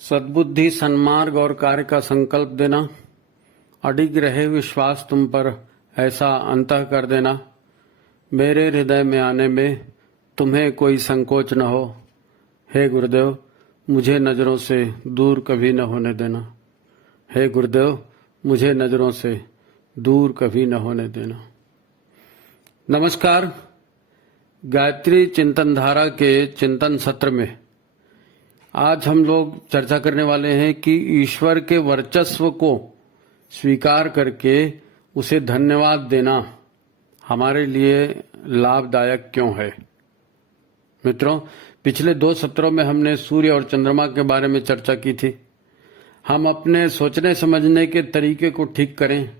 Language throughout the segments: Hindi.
सद्बुद्धि, सन्मार्ग और कार्य का संकल्प देना, अडिग रहे विश्वास तुम पर, ऐसा अंतः कर देना। मेरे हृदय में आने में तुम्हें कोई संकोच न हो। हे गुरुदेव, मुझे नजरों से दूर कभी न होने देना। हे गुरुदेव, मुझे नजरों से दूर कभी न होने देना। नमस्कार। गायत्री चिंतन धारा के चिंतन सत्र में आज हम लोग चर्चा करने वाले हैं कि ईश्वर के वर्चस्व को स्वीकार करके उसे धन्यवाद देना हमारे लिए लाभदायक क्यों है। मित्रों, पिछले 2 सत्रों में हमने सूर्य और चंद्रमा के बारे में चर्चा की थी। हम अपने सोचने समझने के तरीके को ठीक करें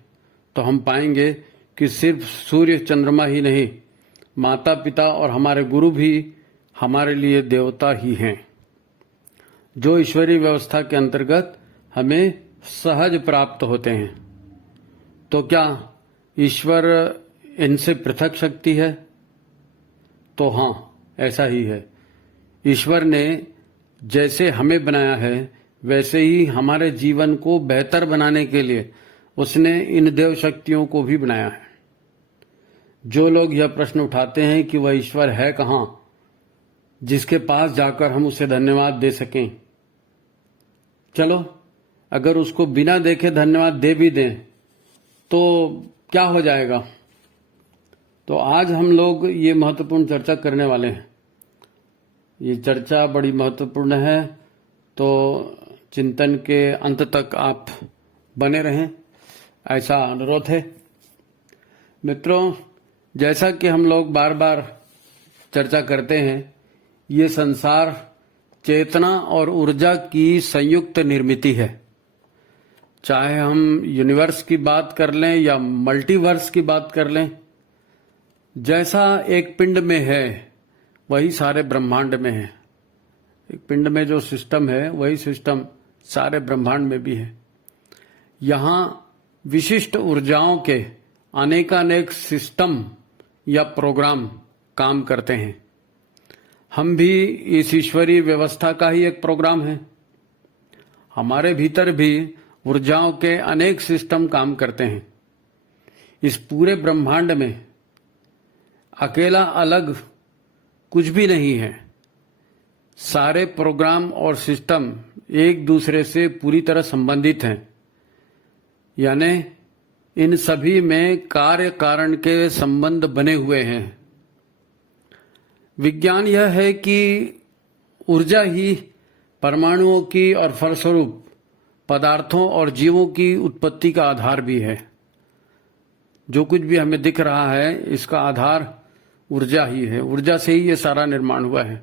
तो हम पाएंगे कि सिर्फ सूर्य चंद्रमा ही नहीं, माता पिता और हमारे गुरु भी हमारे लिए देवता ही हैं, जो ईश्वरीय व्यवस्था के अंतर्गत हमें सहज प्राप्त होते हैं। तो क्या ईश्वर इनसे पृथक शक्ति है? तो हाँ, ऐसा ही है। ईश्वर ने जैसे हमें बनाया है वैसे ही हमारे जीवन को बेहतर बनाने के लिए उसने इन देव शक्तियों को भी बनाया है। जो लोग यह प्रश्न उठाते हैं कि वह ईश्वर है कहाँ जिसके पास जाकर हम उसे धन्यवाद दे सकें, चलो अगर उसको बिना देखे धन्यवाद दे भी दें तो क्या हो जाएगा। तो आज हम लोग ये महत्वपूर्ण चर्चा करने वाले हैं। ये चर्चा बड़ी महत्वपूर्ण है, तो चिंतन के अंत तक आप बने रहें, ऐसा अनुरोध है। मित्रों, जैसा कि हम लोग बार बार चर्चा करते हैं, ये संसार चेतना और ऊर्जा की संयुक्त निर्मित है। चाहे हम यूनिवर्स की बात कर लें या मल्टीवर्स की बात कर लें, जैसा एक पिंड में है वही सारे ब्रह्मांड में है। एक पिंड में जो सिस्टम है वही सिस्टम सारे ब्रह्मांड में भी है। यहाँ विशिष्ट ऊर्जाओं के अनेकानेक सिस्टम या प्रोग्राम काम करते हैं। हम भी इस ईश्वरीय व्यवस्था का ही एक प्रोग्राम है। हमारे भीतर भी ऊर्जाओं के अनेक सिस्टम काम करते हैं। इस पूरे ब्रह्मांड में अकेला अलग कुछ भी नहीं है। सारे प्रोग्राम और सिस्टम एक दूसरे से पूरी तरह संबंधित हैं, यानी इन सभी में कार्य कारण के संबंध बने हुए हैं। विज्ञान यह है कि ऊर्जा ही परमाणुओं की और फलस्वरूप पदार्थों और जीवों की उत्पत्ति का आधार भी है। जो कुछ भी हमें दिख रहा है इसका आधार ऊर्जा ही है। ऊर्जा से ही ये सारा निर्माण हुआ है।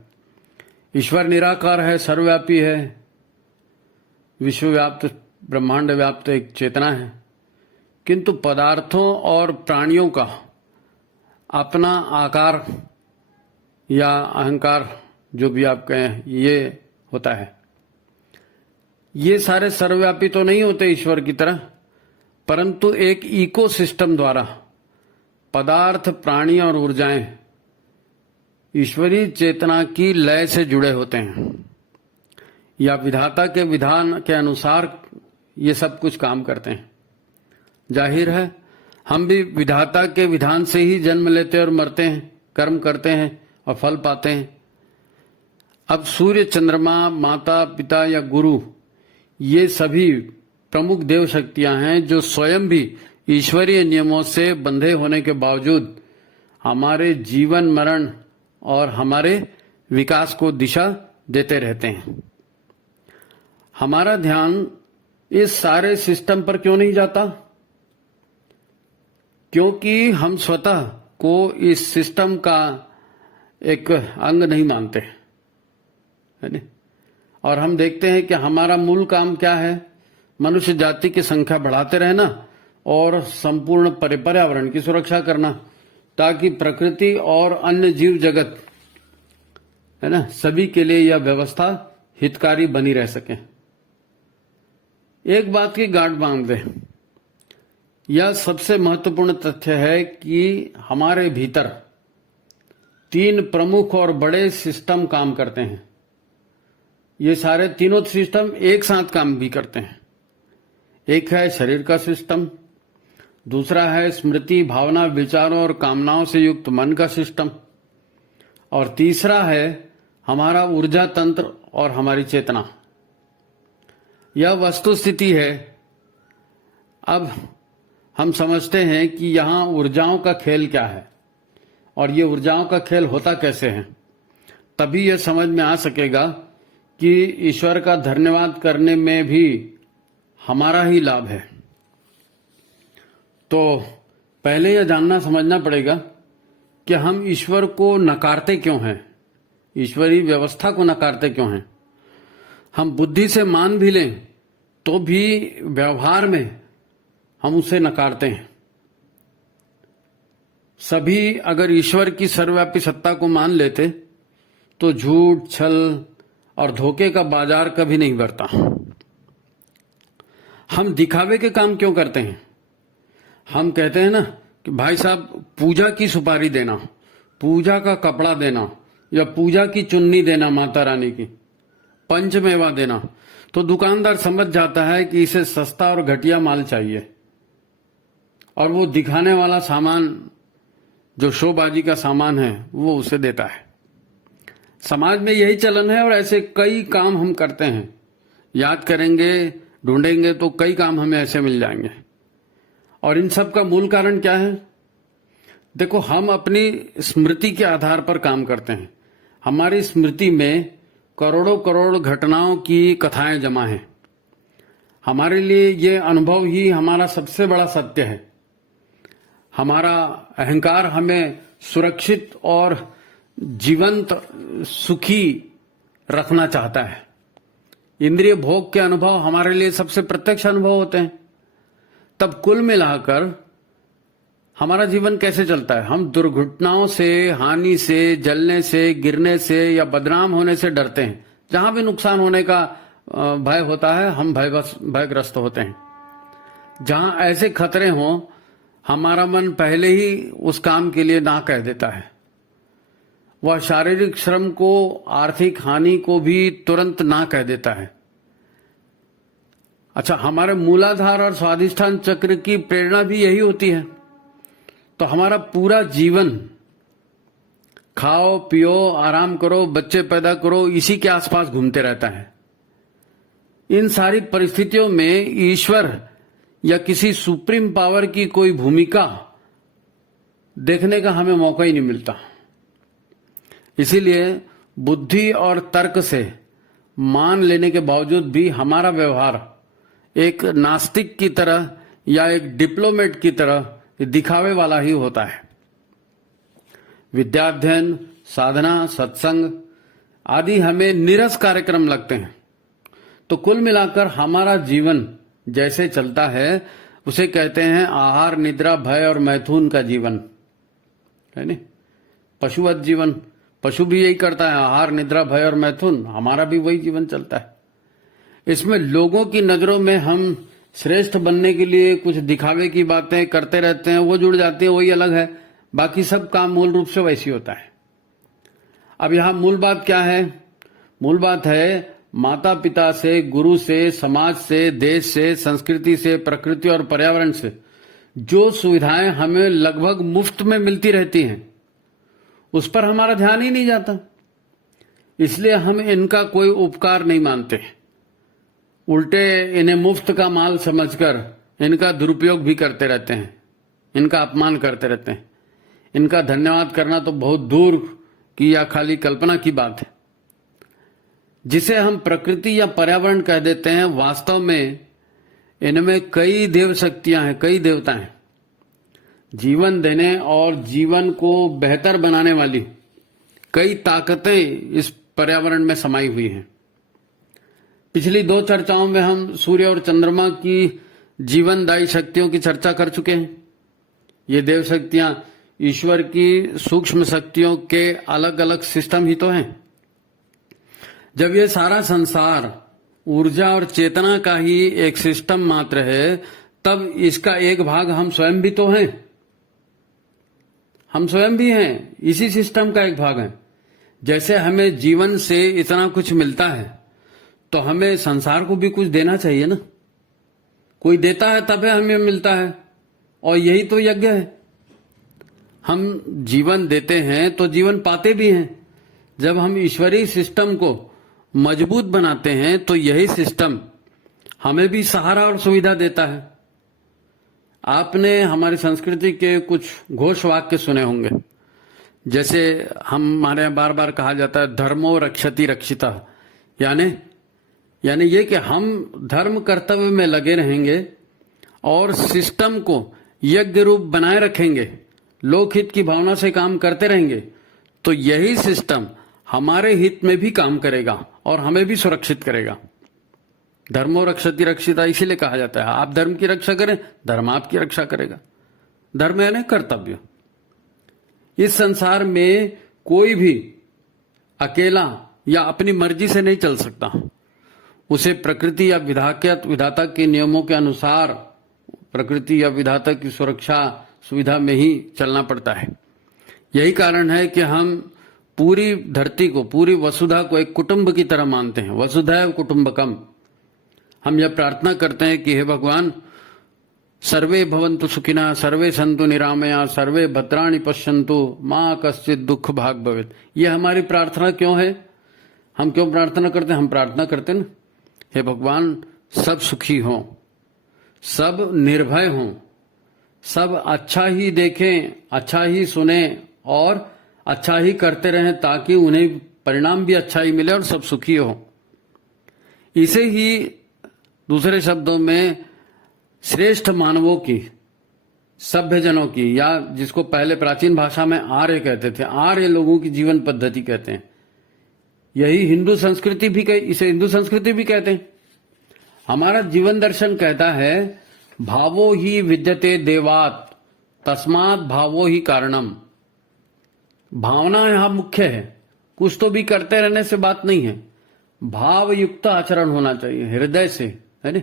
ईश्वर निराकार है, सर्वव्यापी है, विश्वव्याप्त ब्रह्मांड व्याप्त एक चेतना है, किंतु पदार्थों और प्राणियों का अपना आकार या अहंकार, जो भी आप कहें, ये होता है। ये सारे सर्वव्यापी तो नहीं होते ईश्वर की तरह, परंतु एक इकोसिस्टम द्वारा पदार्थ, प्राणी और ऊर्जाएं ईश्वरीय चेतना की लय से जुड़े होते हैं, या विधाता के विधान के अनुसार ये सब कुछ काम करते हैं। जाहिर है हम भी विधाता के विधान से ही जन्म लेते और मरते हैं, कर्म करते हैं और फल पाते हैं। अब सूर्य, चंद्रमा, माता पिता या गुरु, ये सभी प्रमुख देव शक्तियां हैं जो स्वयं भी ईश्वरीय नियमों से बंधे होने के बावजूद हमारे जीवन मरण और हमारे विकास को दिशा देते रहते हैं। हमारा ध्यान इस सारे सिस्टम पर क्यों नहीं जाता? क्योंकि हम स्वतः को इस सिस्टम का एक अंग नहीं मानते, है नहीं? और हम देखते हैं कि हमारा मूल काम क्या है? मनुष्य जाति की संख्या बढ़ाते रहना और संपूर्ण पर्यावरण की सुरक्षा करना, ताकि प्रकृति और अन्य जीव जगत, है ना, सभी के लिए यह व्यवस्था हितकारी बनी रह सके। एक बात की गांठ बांध दे, यह सबसे महत्वपूर्ण तथ्य है कि हमारे भीतर 3 प्रमुख और बड़े सिस्टम काम करते हैं। ये सारे तीनों सिस्टम एक साथ काम भी करते हैं। एक है शरीर का सिस्टम, दूसरा है स्मृति, भावना, विचारों और कामनाओं से युक्त मन का सिस्टम, और तीसरा है हमारा ऊर्जा तंत्र और हमारी चेतना। यह वस्तु स्थिति है। अब हम समझते हैं कि यहां ऊर्जाओं का खेल क्या है और ये ऊर्जाओं का खेल होता कैसे है। तभी यह समझ में आ सकेगा कि ईश्वर का धन्यवाद करने में भी हमारा ही लाभ है। तो पहले यह जानना समझना पड़ेगा कि हम ईश्वर को नकारते क्यों हैं, ईश्वरीय व्यवस्था को नकारते क्यों हैं। हम बुद्धि से मान भी लें तो भी व्यवहार में हम उसे नकारते हैं। सभी अगर ईश्वर की सर्वव्यापी सत्ता को मान लेते तो झूठ, छल और धोखे का बाजार कभी नहीं बढ़ता। हम दिखावे के काम क्यों करते हैं। हम कहते हैं ना कि भाई साहब पूजा की सुपारी देना, पूजा का कपड़ा देना या पूजा की चुन्नी देना, माता रानी की पंचमेवा देना, तो दुकानदार समझ जाता है कि इसे सस्ता और घटिया माल चाहिए और वो दिखाने वाला सामान जो शोबाजी का सामान है वो उसे देता है। समाज में यही चलन है और ऐसे कई काम हम करते हैं। याद करेंगे, ढूंढेंगे तो कई काम हमें ऐसे मिल जाएंगे। और इन सब का मूल कारण क्या है। देखो, हम अपनी स्मृति के आधार पर काम करते हैं। हमारी स्मृति में करोड़ों करोड़ घटनाओं की कथाएं जमा हैं। हमारे लिए ये अनुभव ही हमारा सबसे बड़ा सत्य है। हमारा अहंकार हमें सुरक्षित और जीवंत, सुखी रखना चाहता है। इंद्रिय भोग के अनुभव हमारे लिए सबसे प्रत्यक्ष अनुभव होते हैं। तब कुल मिलाकर हमारा जीवन कैसे चलता है। हम दुर्घटनाओं से, हानि से, जलने से, गिरने से या बदनाम होने से डरते हैं। जहां भी नुकसान होने का भय होता है हम भयग्रस्त होते हैं। जहां ऐसे खतरे हों हमारा मन पहले ही उस काम के लिए ना कह देता है। वह शारीरिक श्रम को, आर्थिक हानि को भी तुरंत ना कह देता है। अच्छा, हमारे मूलाधार और स्वाधिष्ठान चक्र की प्रेरणा भी यही होती है। तो हमारा पूरा जीवन खाओ, पियो, आराम करो, बच्चे पैदा करो, इसी के आसपास घूमते रहता है। इन सारी परिस्थितियों में ईश्वर या किसी सुप्रीम पावर की कोई भूमिका देखने का हमें मौका ही नहीं मिलता। इसीलिए बुद्धि और तर्क से मान लेने के बावजूद भी हमारा व्यवहार एक नास्तिक की तरह या एक डिप्लोमेट की तरह दिखावे वाला ही होता है। विद्याध्ययन, साधना, सत्संग आदि हमें नीरस कार्यक्रम लगते हैं। तो कुल मिलाकर हमारा जीवन जैसे चलता है उसे कहते हैं आहार, निद्रा, भय और मैथुन का जीवन, है नहीं। पशुवत जीवन, पशु भी यही करता है, आहार, निद्रा, भय और मैथुन। हमारा भी वही जीवन चलता है। इसमें लोगों की नजरों में हम श्रेष्ठ बनने के लिए कुछ दिखावे की बातें करते रहते हैं, वो जुड़ जाती है, वही अलग है। बाकी सब काम मूल रूप से वैसी होता है। अब यहां मूल बात क्या है। मूल बात है माता पिता से, गुरु से, समाज से, देश से, संस्कृति से, प्रकृति और पर्यावरण से जो सुविधाएं हमें लगभग मुफ्त में मिलती रहती हैं उस पर हमारा ध्यान ही नहीं जाता। इसलिए हम इनका कोई उपकार नहीं मानते, उल्टे इन्हें मुफ्त का माल समझकर इनका दुरुपयोग भी करते रहते हैं, इनका अपमान करते रहते हैं। इनका धन्यवाद करना तो बहुत दूर की या खाली कल्पना की बात है। जिसे हम प्रकृति या पर्यावरण कह देते हैं, वास्तव में इनमें कई देव शक्तियां हैं, कई देवता हैं। जीवन देने और जीवन को बेहतर बनाने वाली कई ताकतें इस पर्यावरण में समाई हुई हैं। पिछली 2 चर्चाओं में हम सूर्य और चंद्रमा की जीवनदायी शक्तियों की चर्चा कर चुके हैं। ये देव शक्तियां ईश्वर की सूक्ष्म शक्तियों के अलग अलग सिस्टम ही तो हैं। जब ये सारा संसार ऊर्जा और चेतना का ही एक सिस्टम मात्र है, तब इसका एक भाग हम स्वयं भी तो हैं। हम स्वयं भी हैं, इसी सिस्टम का एक भाग है। जैसे हमें जीवन से इतना कुछ मिलता है, तो हमें संसार को भी कुछ देना चाहिए ना। कोई देता है तब हमें मिलता है, और यही तो यज्ञ है। हम जीवन देते हैं तो जीवन पाते भी हैं। जब हम ईश्वरीय सिस्टम को मजबूत बनाते हैं तो यही सिस्टम हमें भी सहारा और सुविधा देता है। आपने हमारी संस्कृति के कुछ घोष वाक्य सुने होंगे, जैसे हमारे यहाँ बार बार कहा जाता है धर्मो रक्षति रक्षिता, यानी ये कि हम धर्म कर्तव्य में लगे रहेंगे और सिस्टम को यज्ञ रूप बनाए रखेंगे, लोकहित की भावना से काम करते रहेंगे, तो यही सिस्टम हमारे हित में भी काम करेगा और हमें भी सुरक्षित करेगा। धर्मो रक्षति रक्षिता इसीलिए कहा जाता है। आप धर्म की रक्षा करें, धर्म आपकी रक्षा करेगा। धर्म यानी कर्तव्य। इस संसार में कोई भी अकेला या अपनी मर्जी से नहीं चल सकता। उसे प्रकृति या विधाता के नियमों के अनुसार प्रकृति या विधाता की सुरक्षा सुविधा में ही चलना पड़ता है। यही कारण है कि हम पूरी धरती को, पूरी वसुधा को एक कुटुंब की तरह मानते हैं। वसुधैव कुटुंबकम। हम यह प्रार्थना करते हैं कि हे भगवान, सर्वे भवन्तु सुखिनः, सर्वे सन्तु निरामया, सर्वे भद्राणि पश्यन्तु, मां कश्चित् दुख भाग भवेत्। यह हमारी प्रार्थना क्यों है? हम क्यों प्रार्थना करते हैं? हम प्रार्थना करते हैं, हे भगवान, सब सुखी हों, सब निर्भय हों, सब अच्छा ही देखें, अच्छा ही सुने और अच्छा ही करते रहें, ताकि उन्हें परिणाम भी अच्छा ही मिले और सब सुखी हो। इसे ही दूसरे शब्दों में श्रेष्ठ मानवों की, सभ्यजनों की, या जिसको पहले प्राचीन भाषा में आर्य कहते थे, आर्य लोगों की जीवन पद्धति कहते हैं। यही हिंदू संस्कृति भी इसे हिंदू संस्कृति भी कहते हैं। हमारा जीवन दर्शन कहता है भावो ही विद्यते देवात् तस्मात् भावो ही कारणम। भावना यहां मुख्य है। कुछ तो भी करते रहने से बात नहीं है, भाव युक्त आचरण होना चाहिए, हृदय से, है ना।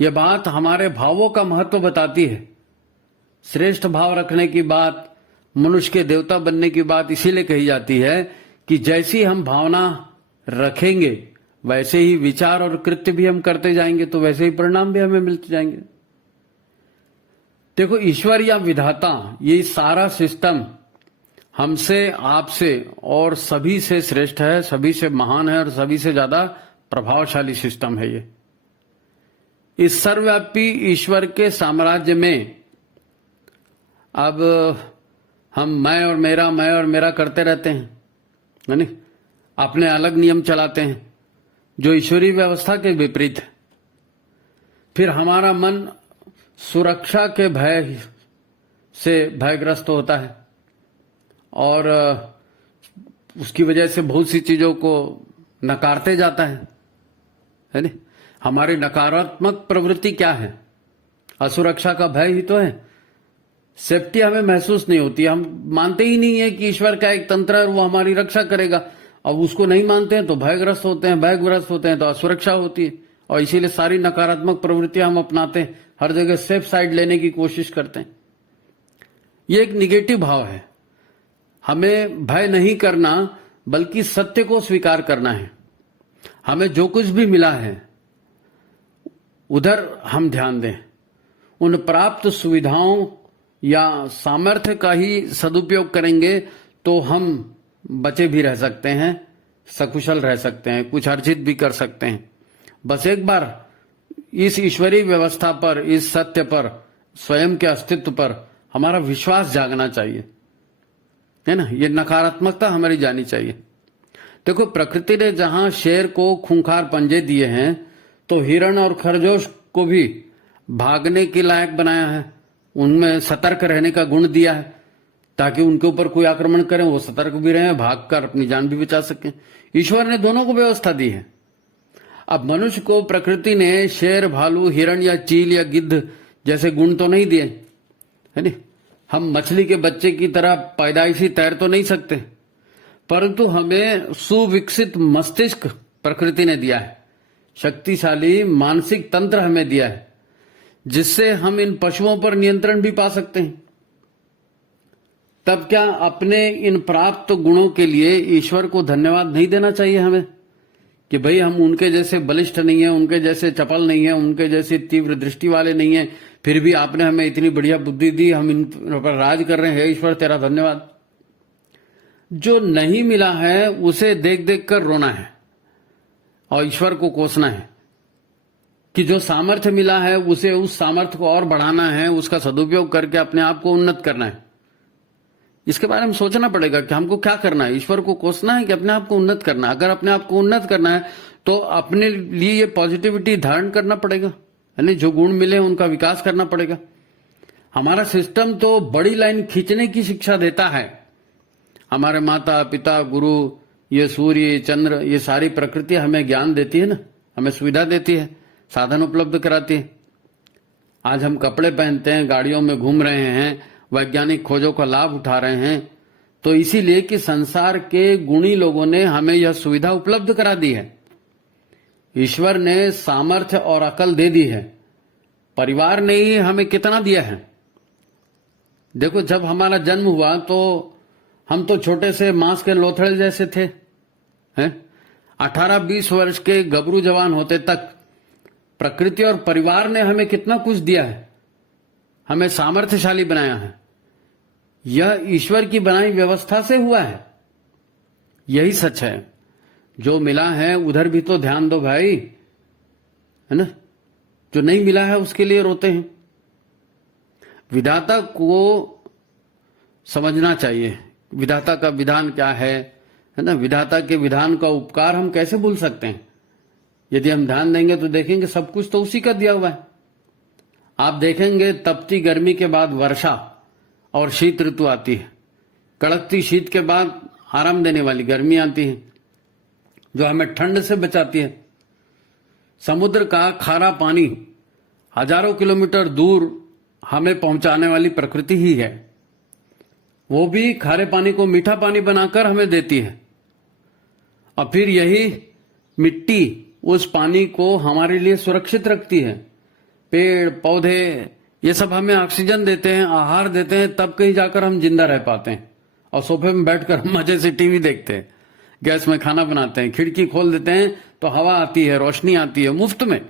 यह बात हमारे भावों का महत्व बताती है। श्रेष्ठ भाव रखने की बात, मनुष्य के देवता बनने की बात इसीलिए कही जाती है कि जैसी हम भावना रखेंगे वैसे ही विचार और कृत्य भी हम करते जाएंगे, तो वैसे ही परिणाम भी हमें मिलते जाएंगे। देखो, ईश्वर या विधाता, ये सारा सिस्टम हमसे, आपसे और सभी से श्रेष्ठ है, सभी से महान है और सभी से ज्यादा प्रभावशाली सिस्टम है। ये इस सर्वव्यापी ईश्वर के साम्राज्य में अब हम मैं और मेरा करते रहते हैं, है नहीं? अपने अलग नियम चलाते हैं जो ईश्वरीय व्यवस्था के विपरीत है। फिर हमारा मन सुरक्षा के भय से भयग्रस्त होता है और उसकी वजह से बहुत सी चीजों को नकारते जाता है नहीं? हमारी नकारात्मक प्रवृत्ति क्या है? असुरक्षा का भय ही तो है। सेफ्टी हमें महसूस नहीं होती। हम मानते ही नहीं है कि ईश्वर का एक तंत्र है और वो हमारी रक्षा करेगा। अब उसको नहीं मानते हैं तो भयग्रस्त होते हैं तो असुरक्षा होती है, और इसीलिए सारी नकारात्मक प्रवृत्तियां हम अपनाते हैं। हर जगह सेफ साइड लेने की कोशिश करते हैं। ये एक निगेटिव भाव है। हमें भय नहीं करना बल्कि सत्य को स्वीकार करना है। हमें जो कुछ भी मिला है उधर हम ध्यान दें। उन प्राप्त सुविधाओं या सामर्थ्य का ही सदुपयोग करेंगे तो हम बचे भी रह सकते हैं, सकुशल रह सकते हैं, कुछ अर्जित भी कर सकते हैं। बस एक बार इस ईश्वरीय व्यवस्था पर, इस सत्य पर, स्वयं के अस्तित्व पर हमारा विश्वास जागना चाहिए, है ना। ये नकारात्मकता हमारी जानी चाहिए। देखो, प्रकृति ने जहां शेर को खूंखार पंजे दिए हैं तो हिरण और खरगोश को भी भागने के लायक बनाया है। उनमें सतर्क रहने का गुण दिया है ताकि उनके ऊपर कोई आक्रमण करें वो सतर्क भी रहें, भागकर अपनी जान भी बचा सकें। ईश्वर ने दोनों को व्यवस्था दी है। अब मनुष्य को प्रकृति ने शेर, भालू, हिरण या चील या गिद्ध जैसे गुण तो नहीं दिए, है नहीं। हम मछली के बच्चे की तरह पैदाइशी तैर तो नहीं सकते, परंतु हमें सुविकसित मस्तिष्क प्रकृति ने दिया है, शक्तिशाली मानसिक तंत्र हमें दिया है, जिससे हम इन पशुओं पर नियंत्रण भी पा सकते हैं। तब क्या अपने इन प्राप्त गुणों के लिए ईश्वर को धन्यवाद नहीं देना चाहिए हमें कि भाई हम उनके जैसे बलिष्ठ नहीं है, उनके जैसे चपल नहीं है, उनके जैसे तीव्र दृष्टि वाले नहीं है, फिर भी आपने हमें इतनी बढ़िया बुद्धि दी, हम इन पर राज कर रहे हैं, हे ईश्वर तेरा धन्यवाद। जो नहीं मिला है उसे देख देख कर रोना है और ईश्वर को कोसना है, कि जो सामर्थ्य मिला है उसे उस सामर्थ्य को और बढ़ाना है, उसका सदुपयोग करके अपने आप को उन्नत करना है। इसके बारे में सोचना पड़ेगा कि हमको क्या करना है, ईश्वर को कोसना है कि अपने आप को उन्नत करना है। अगर अपने आप को उन्नत करना है तो अपने लिए ये पॉजिटिविटी धारण करना पड़ेगा, यानी जो गुण मिले उनका विकास करना पड़ेगा। हमारा सिस्टम तो बड़ी लाइन खींचने की शिक्षा देता है। हमारे माता पिता गुरु, ये सूर्य चंद्र, ये सारी प्रकृति हमें ज्ञान देती है ना, हमें सुविधा देती है, साधन उपलब्ध कराती है। आज हम कपड़े पहनते हैं, गाड़ियों में घूम रहे हैं, वैज्ञानिक खोजों का लाभ उठा रहे हैं, तो इसीलिए कि संसार के गुणी लोगों ने हमें यह सुविधा उपलब्ध करा दी है। ईश्वर ने सामर्थ्य और अकल दे दी है, परिवार ने ही हमें कितना दिया है। देखो, जब हमारा जन्म हुआ तो हम तो छोटे से मांस के लोथड़े जैसे थे, हैं? 18-20 वर्ष के गबरू जवान होते तक प्रकृति और परिवार ने हमें कितना कुछ दिया है, हमें सामर्थ्यशाली बनाया है। यह ईश्वर की बनाई व्यवस्था से हुआ है, यही सच है। जो मिला है उधर भी तो ध्यान दो भाई, है ना। जो नहीं मिला है उसके लिए रोते हैं। विधाता को समझना चाहिए, विधाता का विधान क्या है ना। विधाता के विधान का उपकार हम कैसे भूल सकते हैं। यदि हम ध्यान देंगे तो देखेंगे सब कुछ तो उसी का दिया हुआ है। आप देखेंगे तपती गर्मी के बाद वर्षा और शीत ऋतु आती है, कड़कती शीत के बाद आराम देने वाली गर्मी आती है जो हमें ठंड से बचाती है। समुद्र का खारा पानी हजारों किलोमीटर दूर हमें पहुंचाने वाली प्रकृति ही है, वो भी खारे पानी को मीठा पानी बनाकर हमें देती है। और फिर यही मिट्टी उस पानी को हमारे लिए सुरक्षित रखती है। पेड़ पौधे ये सब हमें ऑक्सीजन देते हैं, आहार देते हैं, तब कहीं जाकर हम जिंदा रह पाते हैं। और सोफे में बैठकर मजे से टीवी देखते हैं, गैस में खाना बनाते हैं, खिड़की खोल देते हैं तो हवा आती है, रोशनी आती है मुफ्त में।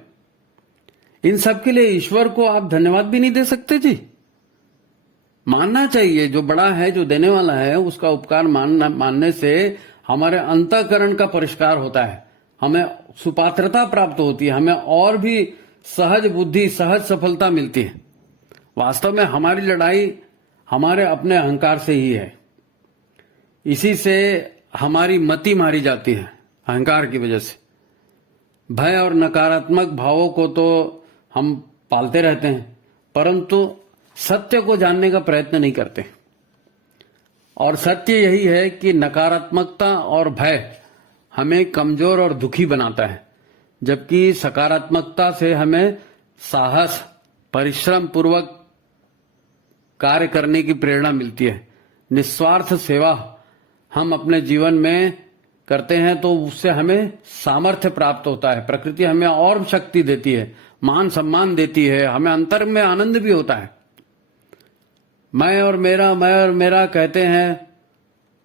इन सब के लिए ईश्वर को आप धन्यवाद भी नहीं दे सकते जी। मानना चाहिए, जो बड़ा है, जो देने वाला है, उसका उपकार मानने से हमारे अंतःकरण का परिष्कार होता है, हमें सुपात्रता प्राप्त होती है, हमें और भी सहज बुद्धि, सहज सफलता मिलती है। वास्तव में हमारी लड़ाई हमारे अपने अहंकार से ही है। इसी से हमारी मति मारी जाती है, अहंकार की वजह से। भय और नकारात्मक भावों को तो हम पालते रहते हैं, परंतु सत्य को जानने का प्रयत्न नहीं करते। और सत्य यही है कि नकारात्मकता और भय हमें कमजोर और दुखी बनाता है, जबकि सकारात्मकता से हमें साहस, परिश्रम पूर्वक कार्य करने की प्रेरणा मिलती है। निस्वार्थ सेवा हम अपने जीवन में करते हैं तो उससे हमें सामर्थ्य प्राप्त होता है। प्रकृति हमें और शक्ति देती है, मान सम्मान देती है, हमें अंतर में आनंद भी होता है। मैं और मेरा कहते हैं,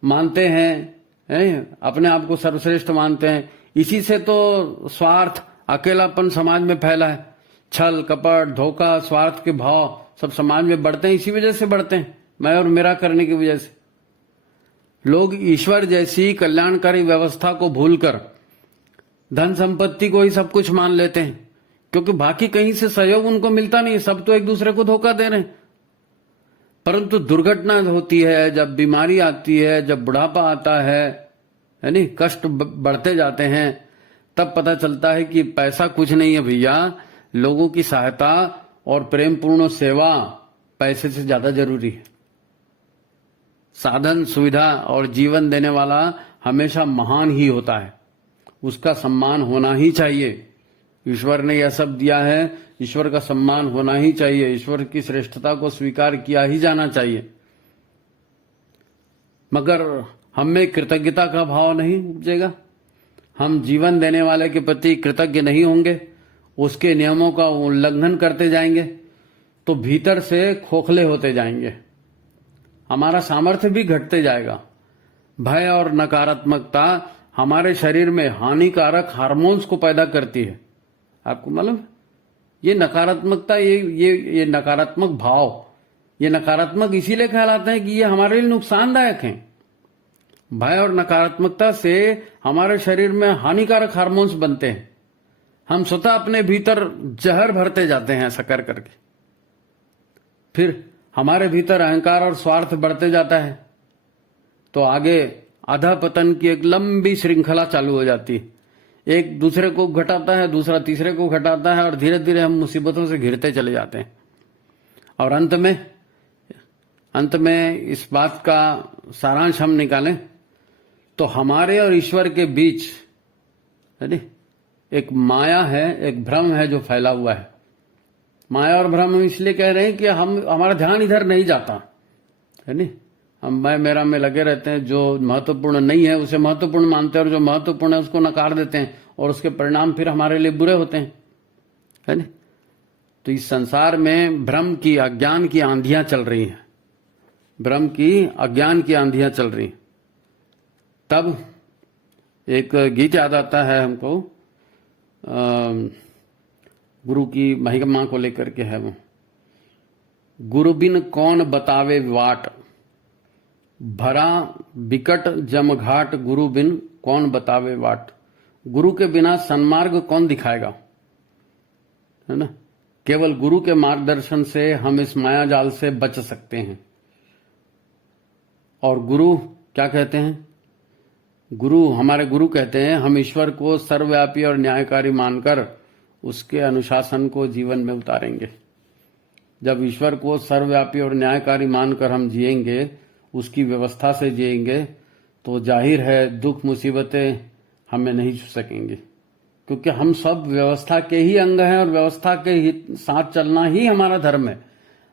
मानते हैं, अपने आप को सर्वश्रेष्ठ मानते हैं। इसी से तो स्वार्थ, अकेलापन समाज में फैला है। छल कपट धोखा स्वार्थ के भाव सब समाज में बढ़ते हैं, इसी वजह से बढ़ते हैं, मैं और मेरा करने की वजह से। लोग ईश्वर जैसी कल्याणकारी व्यवस्था को भूलकर धन संपत्ति को ही सब कुछ मान लेते हैं, क्योंकि बाकी कहीं से सहयोग उनको मिलता नहीं, सब तो एक दूसरे को धोखा दे रहे हैं। परंतु दुर्घटना होती है, जब बीमारी आती है, जब बुढ़ापा आता है नहीं, कष्ट बढ़ते जाते हैं, तब पता चलता है कि पैसा कुछ नहीं है भैया। लोगों की सहायता और प्रेमपूर्ण सेवा पैसे से ज्यादा जरूरी है। साधन सुविधा और जीवन देने वाला हमेशा महान ही होता है, उसका सम्मान होना ही चाहिए। ईश्वर ने यह सब दिया है, ईश्वर का सम्मान होना ही चाहिए, ईश्वर की श्रेष्ठता को स्वीकार किया ही जाना चाहिए। मगर हम में कृतज्ञता का भाव नहीं उपजेगा, हम जीवन देने वाले के प्रति कृतज्ञ नहीं होंगे, उसके नियमों का उल्लंघन करते जाएंगे तो भीतर से खोखले होते जाएंगे, हमारा सामर्थ्य भी घटते जाएगा। भय और नकारात्मकता हमारे शरीर में हानिकारक हार्मोन्स को पैदा करती है। आपको मालूम, ये नकारात्मकता, ये नकारात्मक भाव, ये नकारात्मक इसीलिए कहलाते हैं कि ये हमारे लिए नुकसानदायक हैं। भय और नकारात्मकता से हमारे शरीर में हानिकारक हार्मोन्स बनते हैं। हम स्वतः अपने भीतर जहर भरते जाते हैं ऐसा कर करके। फिर हमारे भीतर अहंकार और स्वार्थ बढ़ते जाता है, तो आगे अधःपतन की एक लंबी श्रृंखला चालू हो जाती है। एक दूसरे को घटाता है, दूसरा तीसरे को घटाता है, और धीरे धीरे हम मुसीबतों से घिरते चले जाते हैं। और अंत में इस बात का सारांश हम निकालें तो हमारे और ईश्वर के बीच एक माया है, एक भ्रम है जो फैला हुआ है। माया और भ्रम हम इसलिए कह रहे हैं कि हमारा ध्यान इधर नहीं जाता है नी। हम मैं मेरा में लगे रहते हैं। जो महत्वपूर्ण नहीं है उसे महत्वपूर्ण मानते हैं, और जो महत्वपूर्ण है उसको नकार देते हैं, और उसके परिणाम फिर हमारे लिए बुरे होते हैं, है नी। तो इस संसार में भ्रम की, अज्ञान की आंधियां चल रही हैं। भ्रम की, अज्ञान की आंधियां चल रही हैं। तब एक गीत याद आता है हमको, गुरु की महिमा को लेकर के है वो। गुरु बिन कौन बतावे वाट, भरा बिकट जमघाट, गुरु बिन कौन बतावे वाट। गुरु के बिना सन्मार्ग कौन दिखाएगा, है ना। केवल गुरु के मार्गदर्शन से हम इस माया जाल से बच सकते हैं। और गुरु क्या कहते हैं? हमारे गुरु कहते हैं, हम ईश्वर को सर्वव्यापी और न्यायकारी मानकर उसके अनुशासन को जीवन में उतारेंगे। जब ईश्वर को सर्वव्यापी और न्यायकारी मानकर हम जिएंगे, उसकी व्यवस्था से जिएंगे, तो जाहिर है दुख मुसीबतें हमें नहीं छू सकेंगे, क्योंकि हम सब व्यवस्था के ही अंग हैं, और व्यवस्था के ही साथ चलना ही हमारा धर्म है।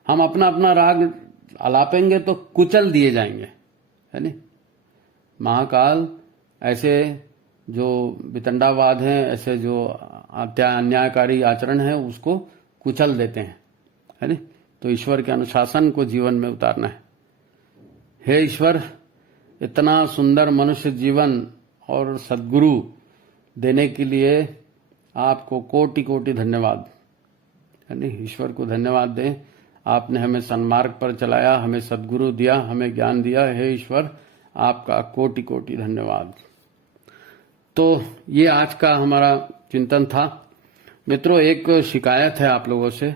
हम अपना अपना राग अलापेंगे तो कुचल दिए जाएंगे, है नी। महाकाल ऐसे जो वितंडावाद हैं, ऐसे जो अन्यायकारी आचरण है, उसको कुचल देते हैं, है नी। तो ईश्वर के अनुशासन को जीवन में उतारना है। हे ईश्वर, इतना सुंदर मनुष्य जीवन और सद्गुरु देने के लिए आपको कोटि कोटि धन्यवाद, है नी। ईश्वर को धन्यवाद दें, आपने हमें सन्मार्ग पर चलाया, हमें सद्गुरु दिया, हमें ज्ञान दिया। हे ईश्वर, आपका कोटि कोटि धन्यवाद। तो ये आज का हमारा चिंतन था। मित्रों, एक शिकायत है आप लोगों से।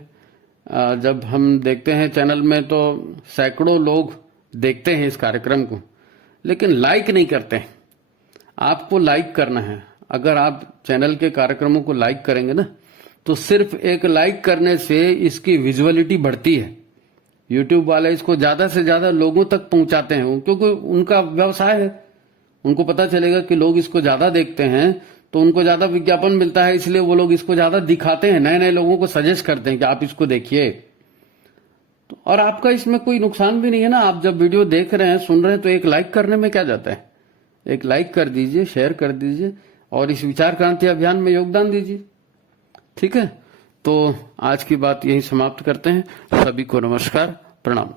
जब हम देखते हैं चैनल में तो सैकड़ों लोग देखते हैं इस कार्यक्रम को, लेकिन लाइक नहीं करते हैं। आपको लाइक करना है। अगर आप चैनल के कार्यक्रमों को लाइक करेंगे ना, तो सिर्फ एक लाइक करने से इसकी विजुअलिटी बढ़ती है। यूट्यूब वाले इसको ज्यादा से ज्यादा लोगों तक पहुंचाते हैं, क्योंकि उनका व्यवसाय है। उनको पता चलेगा कि लोग इसको ज्यादा देखते हैं, तो उनको ज्यादा विज्ञापन मिलता है, इसलिए वो लोग इसको ज्यादा दिखाते हैं, नए नए लोगों को सजेस्ट करते हैं कि आप इसको देखिए। तो और आपका इसमें कोई नुकसान भी नहीं है ना। आप जब वीडियो देख रहे हैं, सुन रहे हैं, तो एक लाइक करने में क्या जाता है। एक लाइक कर दीजिए, शेयर कर दीजिए, और इस विचार क्रांति अभियान में योगदान दीजिए। ठीक है, तो आज की बात यही समाप्त करते हैं। सभी को नमस्कार, प्रणाम।